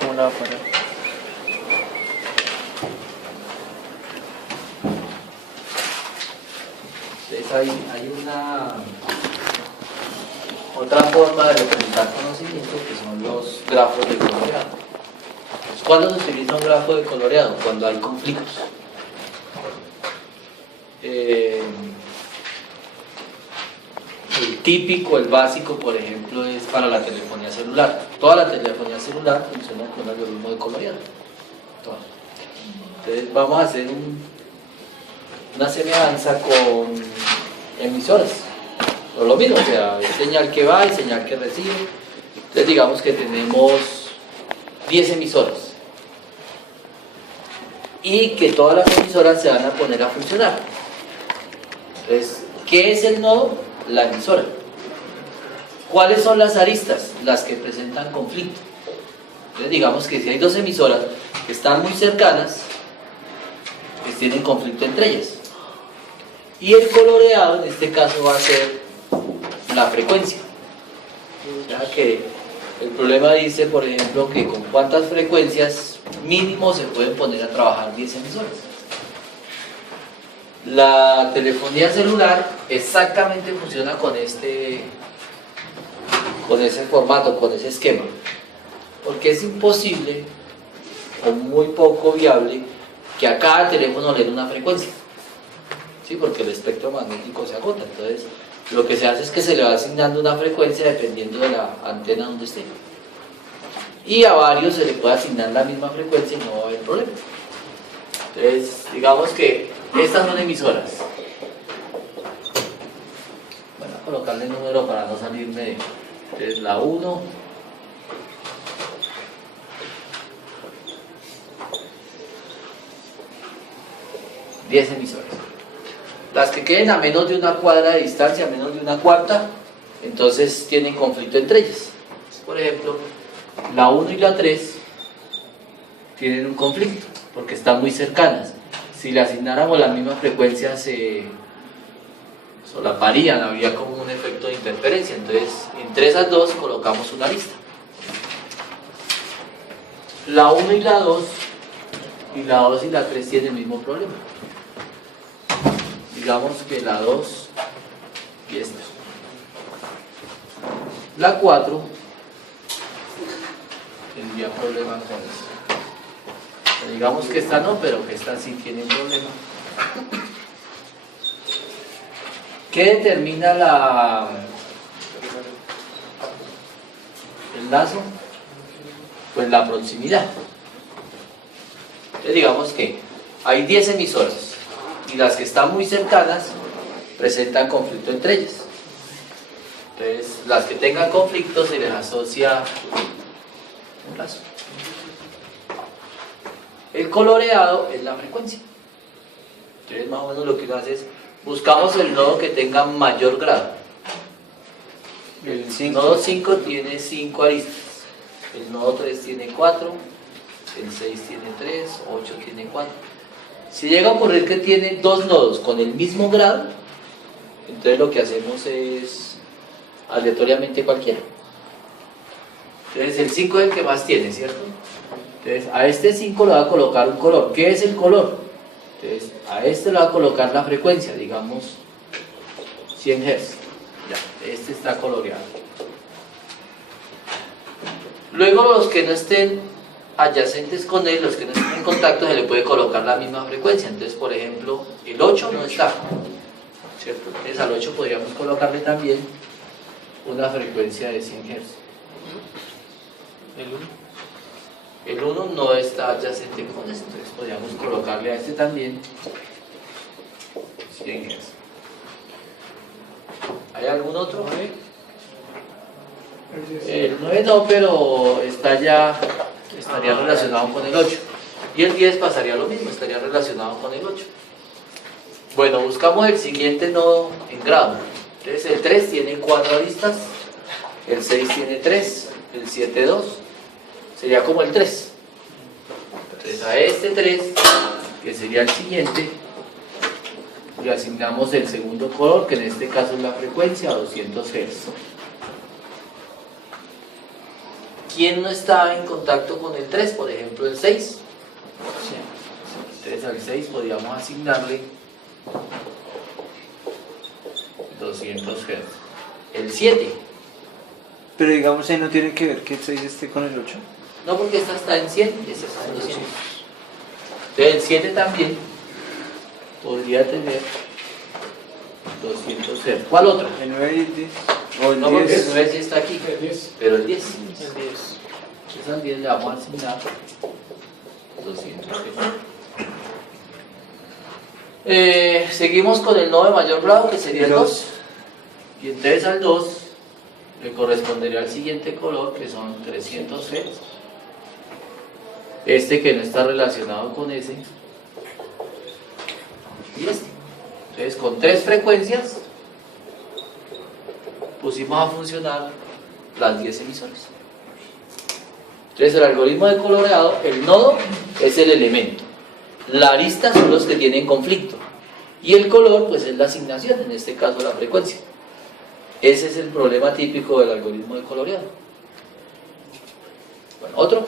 ¿Cómo la va a parar? Entonces hay una otra forma de representar conocimiento que son los grafos de coloreado. ¿Cuándo se utiliza un grafo de coloreado? Cuando hay conflictos. El típico, el básico, por ejemplo, es para la telefonía celular. Toda la telefonía celular funciona con el algoritmo de coloreado. Toda. Entonces vamos a hacer una semejanza con emisoras. O lo mismo, o sea, es señal que va y señal que recibe. Entonces digamos que tenemos 10 emisoras. Y que todas las emisoras se van a poner a funcionar. Entonces, ¿qué es el nodo? La emisora. ¿Cuáles son las aristas? Las que presentan conflicto. Entonces digamos que si hay dos emisoras que están muy cercanas, pues tienen conflicto entre ellas. Y el coloreado en este caso va a ser la frecuencia. Ya que el problema dice, por ejemplo, que con cuántas frecuencias mínimo se pueden poner a trabajar 10 emisoras. La telefonía celular exactamente funciona con ese formato, con ese esquema, porque es imposible o muy poco viable que a cada teléfono le den una frecuencia, ¿sí? Porque el espectro magnético se agota. Entonces lo que se hace es que se le va asignando una frecuencia dependiendo de la antena donde esté, y a varios se le puede asignar la misma frecuencia y no va a haber problema. Entonces digamos que estas son emisoras. Voy a colocarle el número para no salirme de... Entonces la 1, ...10 emisoras. Las que queden a menos de una cuadra de distancia, a menos de una cuarta, entonces tienen conflicto entre ellas. Por ejemplo, la 1 y la 3 tienen un conflicto porque están muy cercanas. Si le asignáramos la misma frecuencia se solaparían, habría como un efecto de interferencia. Entonces entre esas dos colocamos una lista. La 1 y la 2 y la 3 tienen el mismo problema. Digamos que la 2 y esta. La 4 tendría problemas con eso. Digamos que esta no, pero que esta sí tiene un problema. ¿Qué determina el lazo? Pues la proximidad. Entonces digamos que hay 10 emisoras y las que están muy cercanas presentan conflicto entre ellas. Entonces las que tengan conflicto se les asocia un lazo. El coloreado es la frecuencia. Entonces más o menos lo que uno hace es buscamos el nodo que tenga mayor grado. El nodo 5 tiene 5 aristas, el nodo 3 tiene 4, el 6 tiene 3, 8 tiene 4. Si llega a ocurrir que tiene dos nodos con el mismo grado, entonces lo que hacemos es aleatoriamente cualquiera. Entonces el 5 es el que más tiene, ¿cierto? Entonces a este 5 le va a colocar un color. ¿Qué es el color? Entonces a este le va a colocar la frecuencia, digamos 100 Hz. Ya, este está coloreado. Luego los que no estén adyacentes con él, los que no estén en contacto, se le puede colocar la misma frecuencia. Entonces por ejemplo el 8 no está, ¿cierto? Entonces al 8 podríamos colocarle también una frecuencia de 100 Hz. El 1 no está adyacente con esto, entonces podríamos colocarle a este también 100 Hz. ¿Hay algún otro? El 9 no, pero estaría relacionado con el 8. Y el 10 pasaría lo mismo, estaría relacionado con el 8. Bueno, buscamos el siguiente nodo en grado. Entonces el 3 tiene 4 aristas, el 6 tiene 3, el 7 2. Sería como el 3. Entonces a este 3, que sería el siguiente, le asignamos el segundo color, que en este caso es la frecuencia, 200 Hz. ¿quién no está en contacto con el 3? Por ejemplo, el 6. Sí. Entonces al 6 podríamos asignarle 200 Hz. El 7. Pero digamos ahí no tiene que ver que el 6 esté con el 8. No, porque esta está en 100, esta está en 200. Entonces el 7 también podría tener 200 Hz. ¿Cuál otro? El 9 y el 10. O el No, porque el 10. 9 sí está aquí, El 10. pero el 10. El 10. Entonces al 10 le vamos a asignar 200 Hz. Seguimos con el nodo de mayor grado, que sería el 2. Y entonces al 2 le correspondería al siguiente color, que son 300 Hz. Este que no está relacionado con ese. Y este. Entonces con 3 frecuencias pusimos a funcionar las 10 emisoras. Entonces el algoritmo de coloreado, el nodo es el elemento. La arista son los que tienen conflicto. Y el color, pues es la asignación, en este caso la frecuencia. Ese es el problema típico del algoritmo de coloreado. Bueno, otro.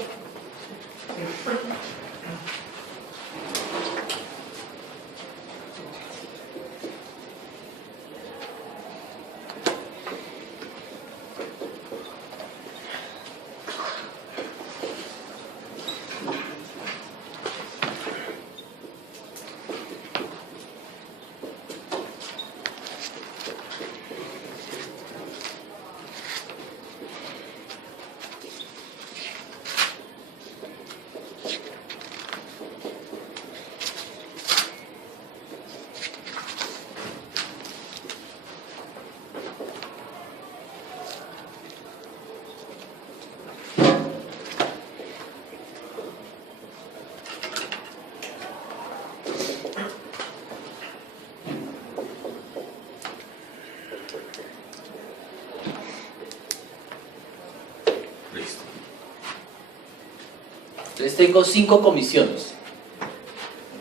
Entonces tengo 5 comisiones.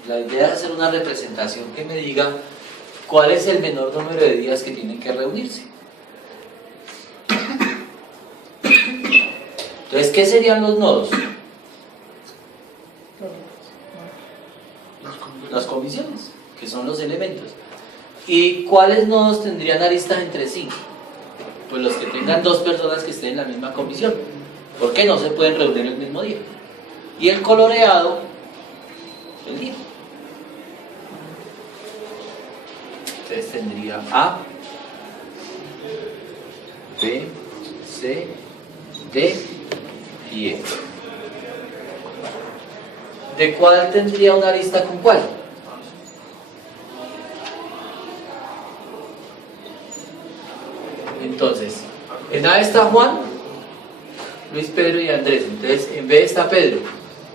La idea es hacer una representación que me diga cuál es el menor número de días que tienen que reunirse. Entonces, ¿qué serían los nodos? Las comisiones, que son los elementos. ¿Y cuáles nodos tendrían aristas entre sí? Pues los que tengan 2 personas que estén en la misma comisión. ¿Por qué no se pueden reunir el mismo día? Y el coloreado, el día. Entonces tendría A, B, C, D y E. ¿De cuál tendría una arista con cuál? Entonces, en A está Juan, Luis, Pedro y Andrés. Entonces, en B está Pedro.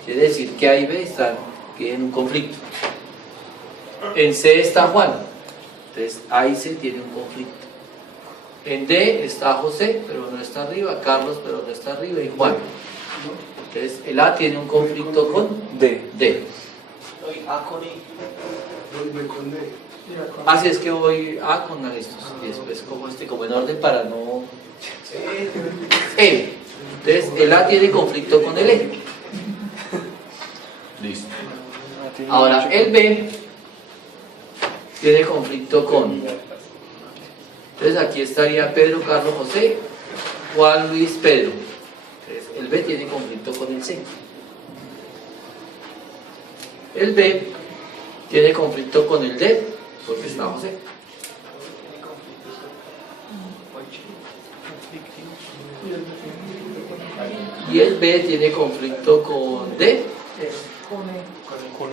Quiere decir que A y B están en un conflicto. En C está Juan. Entonces, A y C tienen un conflicto. En D está José, pero no está arriba. Carlos, pero no está arriba. Y Juan. Entonces, el A tiene un conflicto con D. D. A con I. Voy con D. Así es que voy A con estos. Y después como en orden para no... E. Entonces, el A tiene conflicto con el E. Listo. Ahora, el B tiene conflicto con... Entonces, aquí estaría Pedro, Carlos, José, Juan, Luis, Pedro. Entonces, el B tiene conflicto con el C. El B tiene conflicto con el D, porque está José. Y el B tiene conflicto con D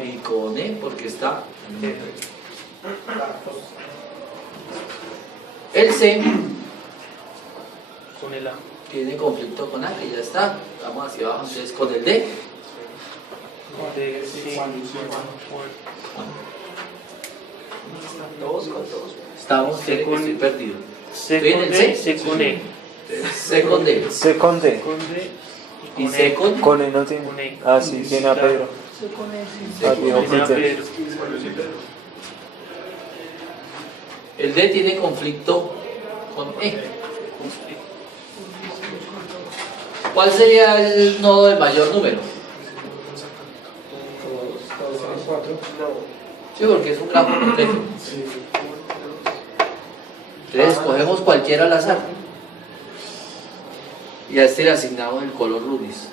y con E porque está el C Con el A. tiene conflicto con A, que ya está, vamos hacia abajo. Entonces con el D estamos, estoy perdido. Estoy en el C. C con E. C con D. C con D. Con D. Y C con Con E no tiene. Con E. Ah, sí, tiene a Pedro. Ah, dijo Tiene a Peter. Pedro. el D tiene conflicto con E. ¿Cuál sería el nodo de mayor número? Sí, porque es un grafo completo. Entonces escogemos cualquiera al azar. Y a este le asignamos el color lunes.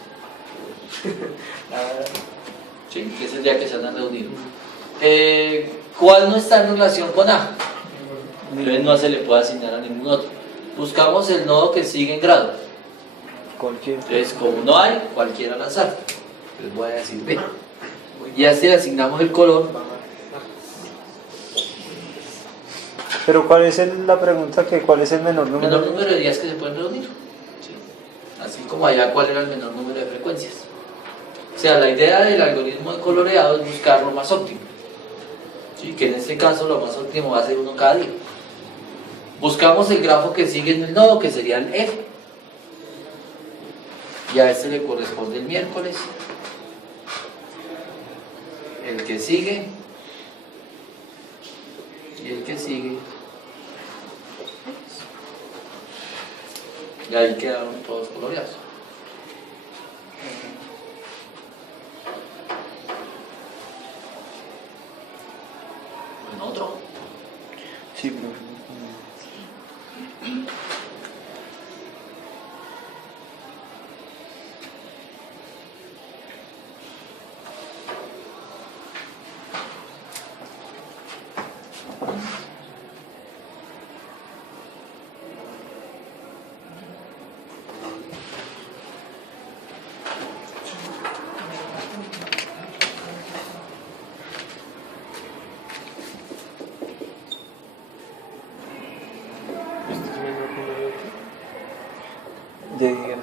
Sí, que es el día que se van a reunir. ¿Cuál no está en relación con A? Entonces no se le puede asignar a ningún otro. Buscamos el nodo que sigue en grado. Cualquier. Entonces, como no hay, cualquiera al azar. Les voy a decir B. Y a este le asignamos el color. Pero ¿cuál es la pregunta? ¿Cuál es el menor El número? menor número de días que se pueden reunir. ¿Sí? Así como allá, ¿cuál era el menor número de frecuencias? O sea, la idea del algoritmo de coloreado es buscar lo más óptimo. ¿Sí? Que en este caso lo más óptimo va a ser uno cada día. Buscamos el grafo que sigue en el nodo, que sería el F. Y a este le corresponde el miércoles. El que sigue. Y el que sigue. Y ahí quedaron todos coloreados. En otro. Sí, pero... de días.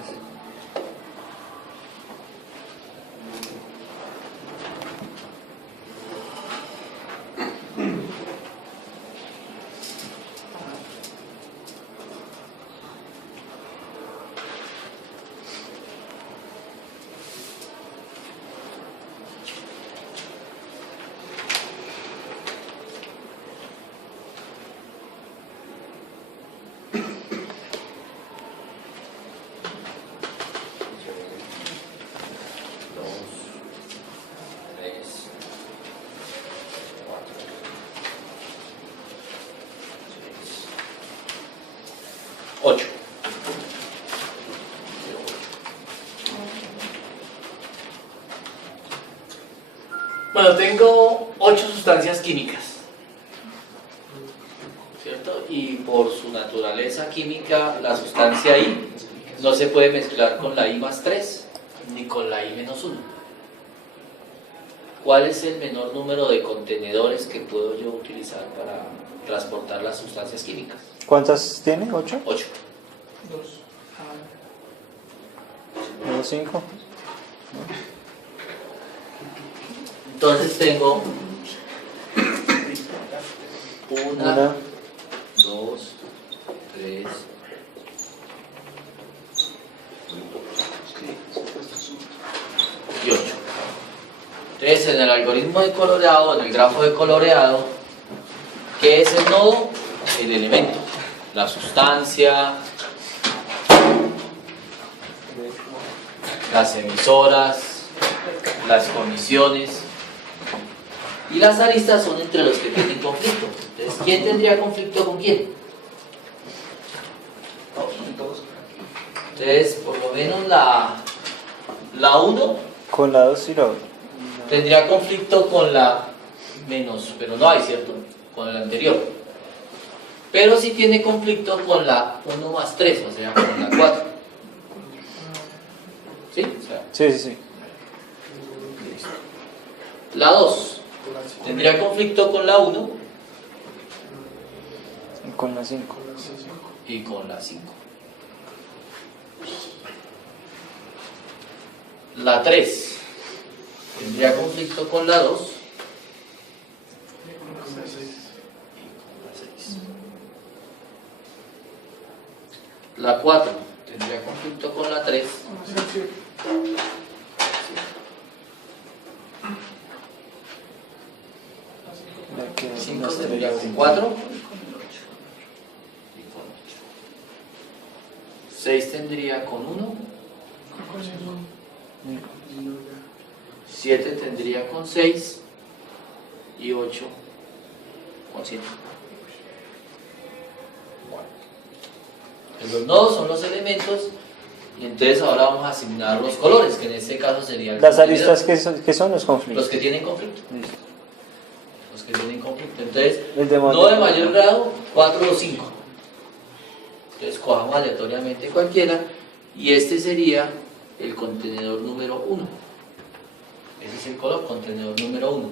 Ocho. Bueno, tengo 8 sustancias químicas, ¿cierto? Y por su naturaleza química, la sustancia I no se puede mezclar con la I más 3 ni con la I menos 1. ¿Cuál es el menor número de contenedores que puedo yo utilizar para transportar las sustancias químicas? ¿Cuántas tiene? ¿8? 8. 1, 5. Entonces tengo 1, 2, 3, y 8. Entonces en el algoritmo de coloreado, en el grafo de coloreado, ¿qué es el nodo? El elemento, la sustancia, las emisoras, las comisiones, y las aristas son entre los que tienen conflicto. Entonces, ¿quién tendría conflicto con quién? Entonces, por lo menos la 1 Con la 2 y la 1. tendría conflicto con la menos, pero no hay, ¿cierto? Con el anterior. Pero sí tiene conflicto con la 1 más 3, o sea, con la 4. ¿Sí? O sea, Sí, sí, sí. la 2 tendría conflicto con la 1 Y con la 5. y con la 5. La 3 tendría conflicto con la 2 y con la 6. La 4 tendría conflicto con la 3. La que 5 nos tendría traía con 4 y con 8. 6 tendría con 1 7 tendría con 6 y 8 con 7. Los nodos son los elementos y entonces ahora vamos a asignar los colores, que en este caso serían Las aristas que son los conflictos. los que tienen conflicto. Listo. Los que tienen conflicto. Entonces, El de no de mayor grado, 4 o 5. Entonces cojamos aleatoriamente cualquiera y este sería el contenedor número 1. Ese es el color, contenedor número 1.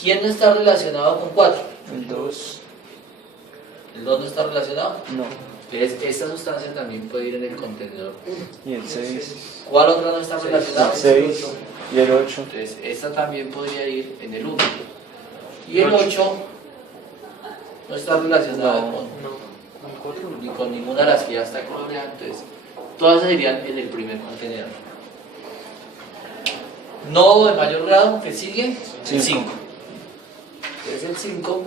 ¿Quién no está relacionado con 4? El 2. ¿El 2 no está relacionado? No. Entonces, esta sustancia también puede ir en el contenedor 1. Y el 6. ¿Cuál otra no está relacionada? El 6 y el 8. Entonces, esta también podría ir en el 1. Y el 8 no está relacionada ni con ninguna de las que ya está coloreada. Entonces, todas irían en el primer contenedor. Nodo de mayor grado, ¿qué sigue? El 5. Entonces, el 5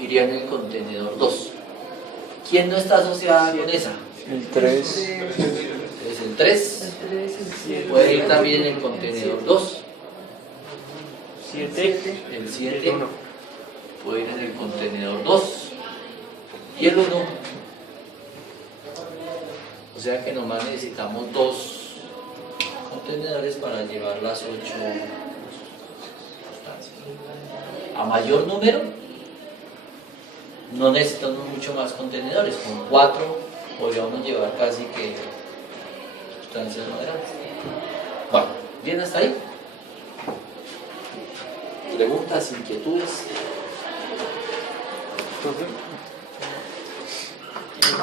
iría en el contenedor 2. ¿Quién no está asociada con esa? El 3. Entonces, el 3 puede ir también en el contenedor 2. 7. El 7 puede ir en el contenedor 2 y el 1. O sea que nomás necesitamos 2 contenedores para llevar las 8 sustancias. A mayor número no necesitamos mucho más contenedores. Con 4 podríamos llevar casi que sustancias moderadas. Bueno, ¿bien hasta ahí? Preguntas, inquietudes. Profe,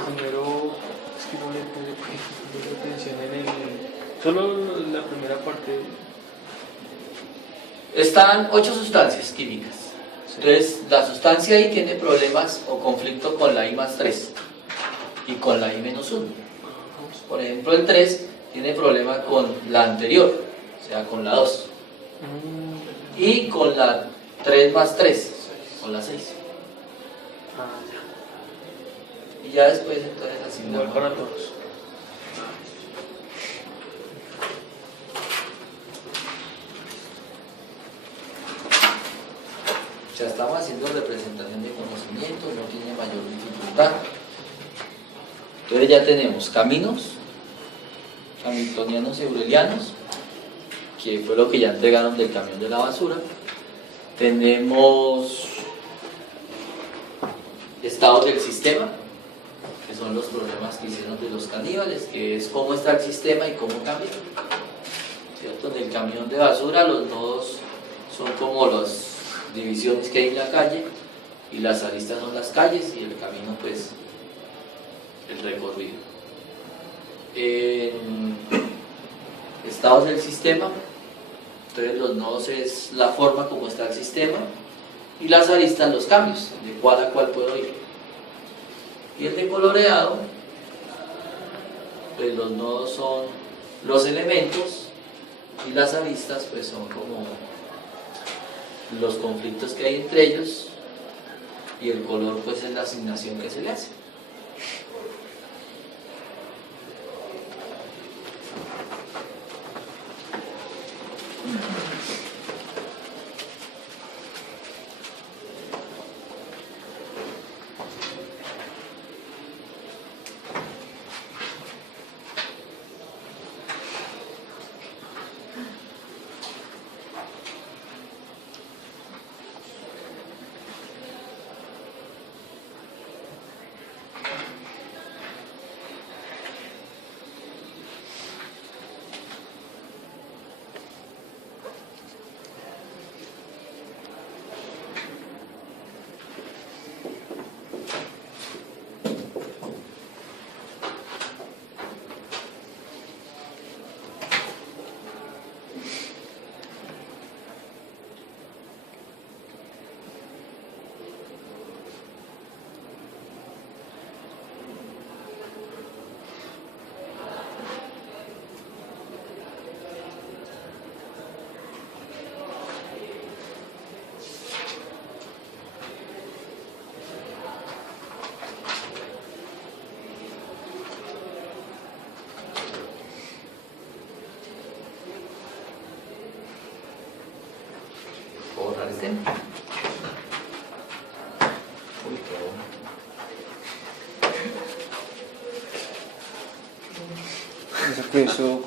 primero es que no le puse atención en el. Solo la primera parte. Están 8 sustancias químicas. Entonces, la sustancia I tiene problemas o conflicto con la I más 3 y con la I menos 1. Por ejemplo, el 3 tiene problema con la anterior, o sea, con la 2. Y con la 3 más 3, con la 6. Y ya después entonces asignamos. Igual para todos. Ya estamos haciendo representación de conocimiento, no tiene mayor dificultad. Entonces ya tenemos caminos, hamiltonianos y eurelianos, que fue lo que ya entregaron del camión de la basura. Tenemos estados del sistema, que son los problemas que hicieron de los caníbales, que es cómo está el sistema y cómo cambia. ¿Cierto? En el camión de basura los nodos son como las divisiones que hay en la calle y las aristas son las calles y el camino pues el recorrido. En estados del sistema, entonces los nodos es la forma como está el sistema y las aristas los cambios, de cuál a cuál puedo ir. Y el de coloreado, pues los nodos son los elementos y las aristas pues son como los conflictos que hay entre ellos y el color pues es la asignación que se le hace. Eso que eso.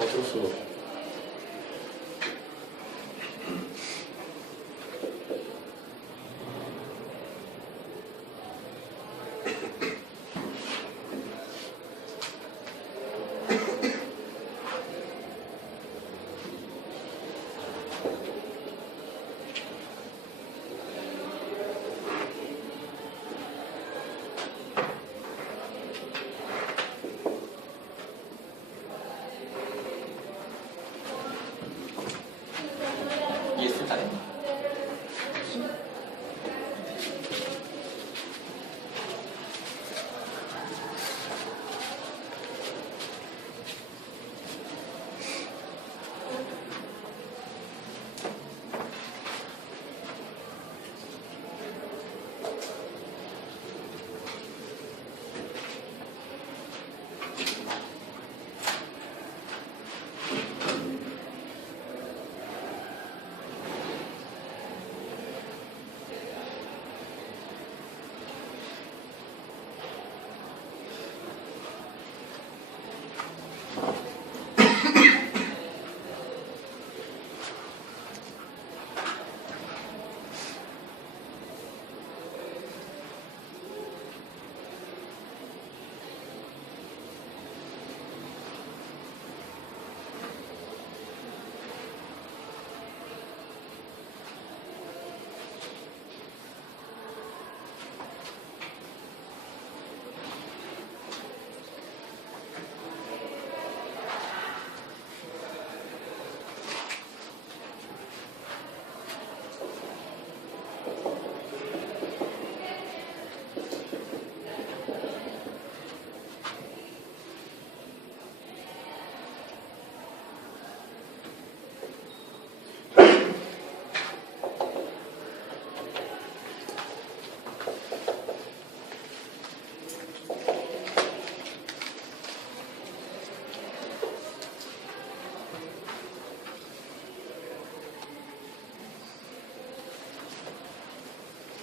Otro sudor. Y este también.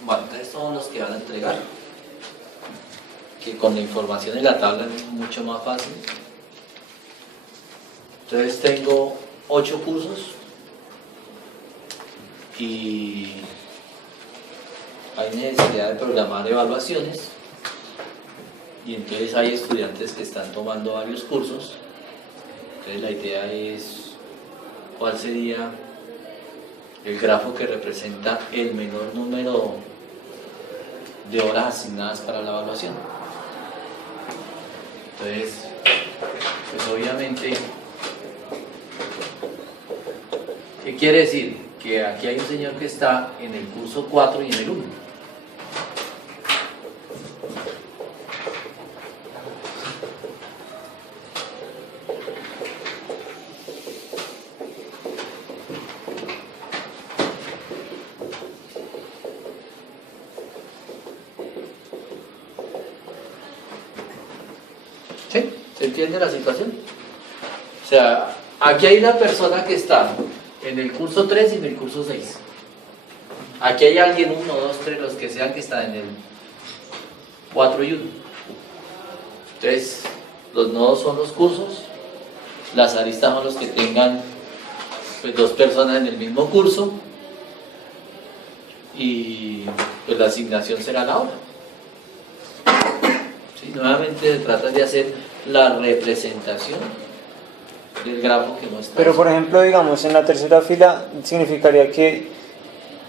Bueno, entonces son los que van a entregar, que con la información en la tabla es mucho más fácil. Entonces tengo 8 cursos y hay necesidad de programar evaluaciones, y entonces hay estudiantes que están tomando varios cursos. Entonces la idea es cuál sería el grafo que representa el menor número de horas asignadas para la evaluación. Entonces, pues obviamente, ¿qué quiere decir? Que aquí hay un señor que está en el curso 4 y en el 1. ¿Sí? ¿Se entiende la situación? O sea, aquí hay una persona que está en el curso 3 y en el curso 6. Aquí hay alguien, 1, 2, 3, los que sean, que están en el 4 y 1. Entonces, los nodos son los cursos, las aristas son los que tengan pues 2 personas en el mismo curso, y pues la asignación será la hora. ¿Sí? Nuevamente se trata de hacer la representación del grafo que muestra. Pero por ejemplo, digamos, en la tercera fila significaría que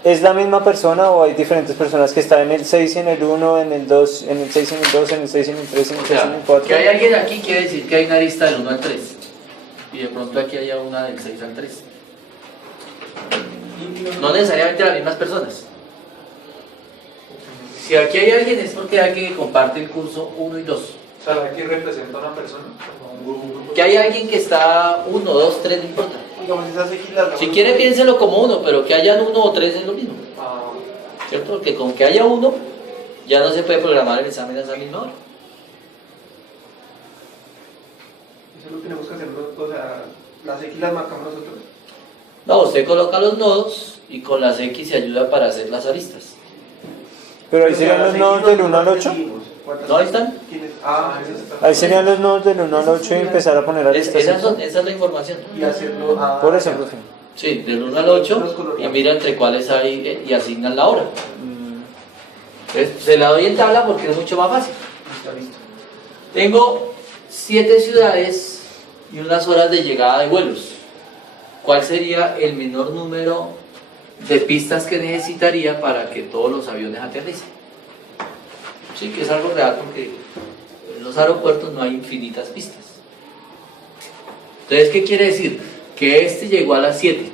¿es la misma persona o hay diferentes personas que están en el 6 y en el 1, en el 2, en el 6 y en el 2, en el 6 y en el 3, en el 3 y en el 4? Que hay alguien aquí quiere decir que hay una arista del 1 al 3. y de pronto aquí haya una del 6 al 3. No necesariamente las mismas personas. Si aquí hay alguien es porque hay alguien que comparte el curso 1 y 2. O sea, la X representa a una persona. Un grupo. Que hay alguien que está 1, 2, 3, no importa. Digamos, esas X las Si quiere piénselo como 1, pero que hayan 1 o 3 es lo mismo. Ah, ¿Cierto? Porque con que haya 1, ya no se puede programar el examen a esa misma hora. Eso lo tenemos que hacer nosotros, o sea, las X las marcamos nosotros. No, usted coloca los nodos y con las X se ayuda para hacer las aristas. Pero ahí serían los nodos del 1 al 8. ¿No ahí están? Ahí serían los nodos del 1 al 8 y empezar a poner aristas. Esa es la información. Y hacerlo a... Por eso, profe. Sí, del 1 al 8 y mira entre cuáles hay y asignan la hora. Entonces, se la doy en tabla porque es mucho más fácil. Está listo. Tengo 7 ciudades y unas horas de llegada de vuelos. ¿Cuál sería el menor número de pistas que necesitaría para que todos los aviones aterricen? Sí, que es algo real porque en los aeropuertos no hay infinitas pistas. Entonces, ¿qué quiere decir? Que este llegó a las 7.